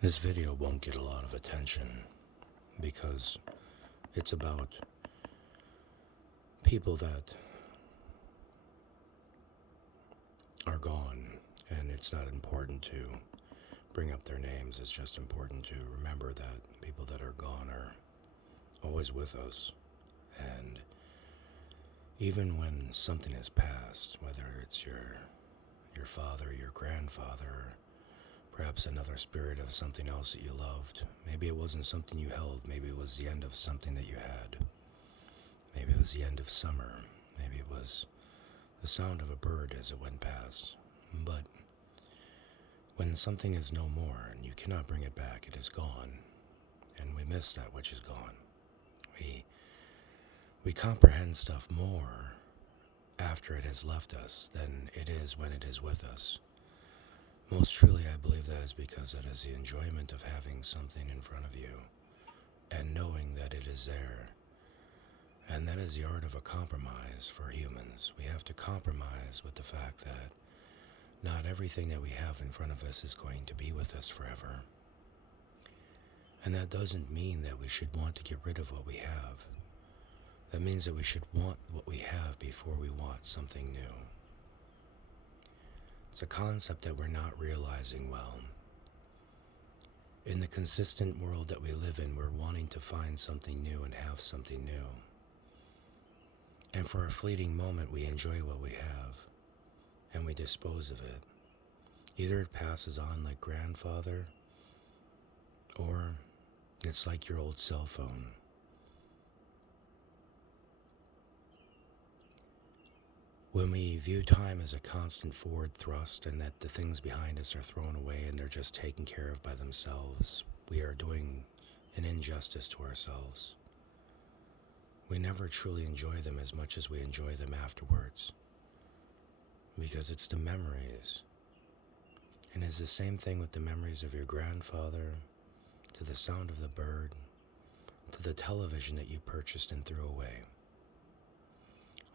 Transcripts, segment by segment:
This video won't get a lot of attention because it's about people that are gone, and it's not important to bring up their names. It's just important to remember that people that are gone are always with us. And even when something has passed, whether it's your father, your grandfather, perhaps another spirit of something else that you loved. Maybe it wasn't something you held. Maybe it was the end of something that you had. Maybe it was the end of summer. Maybe it was the sound of a bird as it went past. But when something is no more and you cannot bring it back, it is gone. And we miss that which is gone. We comprehend stuff more after it has left us than it is when it is with us. Most truly, I believe that is because it is the enjoyment of having something in front of you and knowing that it is there. And that is the art of a compromise for humans. We have to compromise with the fact that not everything that we have in front of us is going to be with us forever. And that doesn't mean that we should want to get rid of what we have. That means that we should want what we have before we want something new. It's a concept that we're not realizing well. In the consistent world that we live in, we're wanting to find something new and have something new. And for a fleeting moment, we enjoy what we have, and we dispose of it. Either it passes on like grandfather, or it's like your old cell phone. When we view time as a constant forward thrust and that the things behind us are thrown away and they're just taken care of by themselves, we are doing an injustice to ourselves. We never truly enjoy them as much as we enjoy them afterwards, because it's the memories. And it's the same thing with the memories of your grandfather, to the sound of the bird, to the television that you purchased and threw away.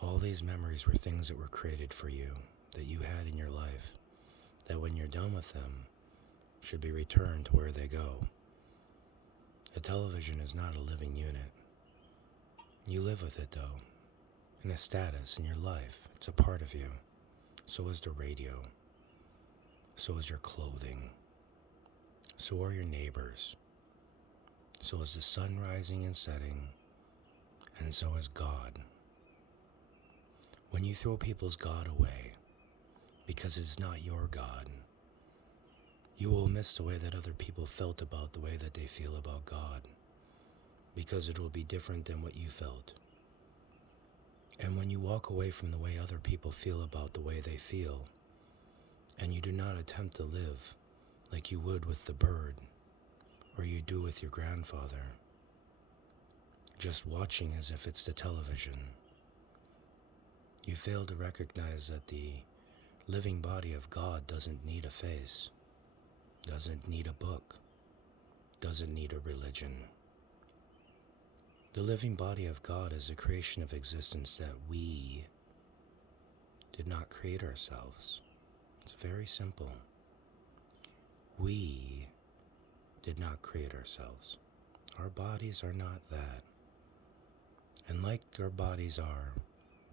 All these memories were things that were created for you, that you had in your life, that when you're done with them, should be returned to where they go. A television is not a living unit. You live with it, though, in a status in your life. It's a part of you. So is the radio. So is your clothing. So are your neighbors. So is the sun rising and setting. And so is God. When you throw people's God away, because it's not your God, you will miss the way that other people felt about the way that they feel about God, because it will be different than what you felt. And when you walk away from the way other people feel about the way they feel, and you do not attempt to live like you would with the bird, or you do with your grandfather, just watching as if it's the television, you fail to recognize that the living body of God doesn't need a face, doesn't need a book, doesn't need a religion. The living body of God is a creation of existence that we did not create ourselves. It's very simple. We did not create ourselves. Our bodies are not that. And like our bodies are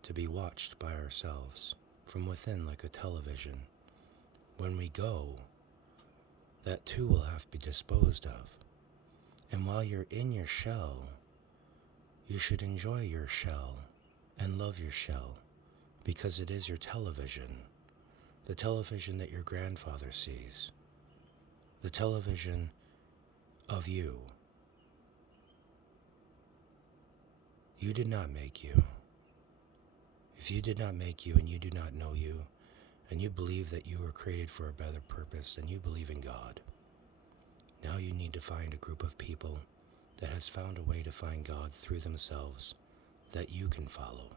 to be watched by ourselves from within like a television, when we go, that too will have to be disposed of. And while you're in your shell, you should enjoy your shell and love your shell, because it is your television, the television that your grandfather sees, the television of you. You did not make you. If you did not make you and you do not know you, and you believe that you were created for a better purpose, and you believe in God, now you need to find a group of people that has found a way to find God through themselves that you can follow.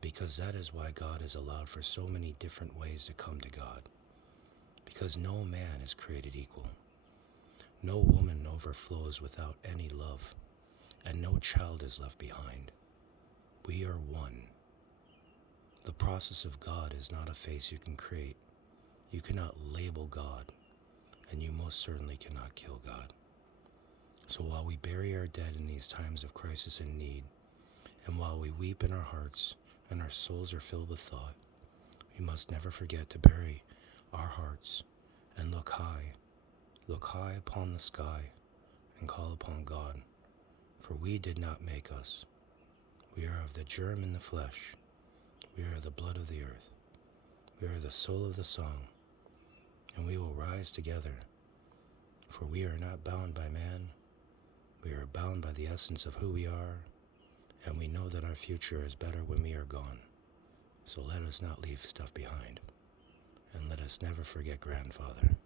Because that is why God has allowed for so many different ways to come to God. Because no man is created equal. No woman overflows without any love, and no child is left behind. We are one. The process of God is not a face you can create. You cannot label God. and you most certainly cannot kill God. So while we bury our dead in these times of crisis and need, and while we weep in our hearts and our souls are filled with thought, we must never forget to bury our hearts and look high upon the sky, and call upon God. For we did not make us. We are of the germ in the flesh. We are the blood of the earth. We are the soul of the song, and we will rise together. For we are not bound by man. We are bound by the essence of who we are, and we know that our future is better when we are gone. So let us not leave stuff behind, and let us never forget grandfather.